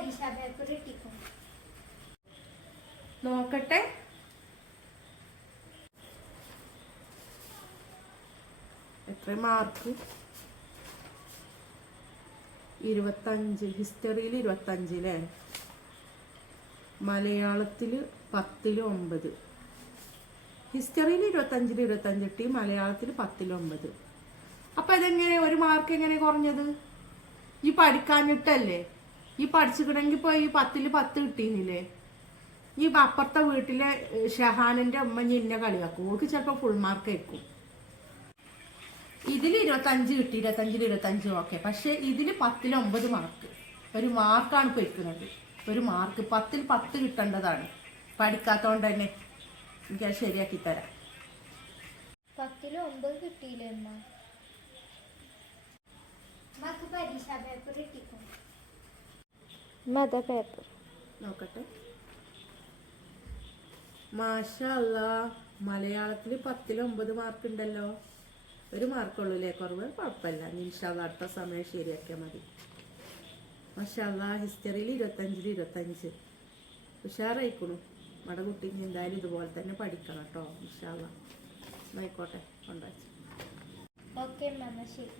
പരീക്ഷ പേപ്പർ കിട്ടിക്കും നോക്കട്ടെ. എത്ര മാർക്ക്? 25. ഹിസ്റ്ററിയിൽ 25 അല്ലേ? മലയാളത്തിൽ 10ൽ 9. ഹിസ്റ്ററിയിൽ 25ൽ 25 കിട്ടി, മലയാളത്തിൽ 10ൽ 9. അപ്പൊ ഇതെങ്ങനെ ഒരു മാർക്ക് എങ്ങനെ കുറഞ്ഞത്? ഈ പഠിക്കാഞ്ഞിട്ടല്ലേ? ഈ പഠിച്ചിട്ടുണ്ടെങ്കിൽ ഇപ്പൊ ഈ 10ൽ 10 കിട്ടിയില്ലേ? ഈ അപ്പുറത്തെ വീട്ടിലെ ഷഹാനിന്റെ അമ്മ ഇന്നെ കളിയാക്കും. ഓൾക്ക് ചിലപ്പോ ഫുൾ മാർക്ക് ആയിരിക്കും. ഇതിൽ 25 കിട്ടി, 25ൽ 25 ഓക്കെ. പക്ഷെ ഇതില് 10ൽ 9 മാർക്ക്. ഒരു മാർക്കാണ് പോയിക്കുന്നത്. ഒരു മാർക്ക് 10ൽ 10 കിട്ടേണ്ടതാണ്. പഠിക്കാത്തോണ്ട് തന്നെ എനിക്കത് ശരിയാക്കി തരാം. 10ൽ 9 കിട്ടിയില്ലേ അമ്മ? അമ്മക്ക് പരീക്ഷ പേപ്പർ കിട്ടിക്കും പേപ്പർ നോക്കട്ടെ. മാഷാ അല്ലാ, മലയാളത്തിൽ 10ൽ 9 മാർക്ക് ഉണ്ടല്ലോ. ഒരു മാർക്കുള്ളൂ അല്ലേ കുറവ്? കുഴപ്പമില്ല. ഇൻഷാ അല്ലാ അടുത്ത സമയം ശരിയാക്കിയാൽ മതി. മാഷാ അല്ലാ, ഹിസ്റ്ററിയിൽ 25ൽ 25. ഉഷാറായിക്കണു. നമ്മുടെ കുട്ടിക്ക് എന്തായാലും ഇതുപോലെ തന്നെ പഠിക്കണം കേട്ടോ. ഇൻഷാ അല്ലാ. ആയിക്കോട്ടെ, കൊണ്ടാച്ചു. ഓക്കെ അമ്മ, ശരി.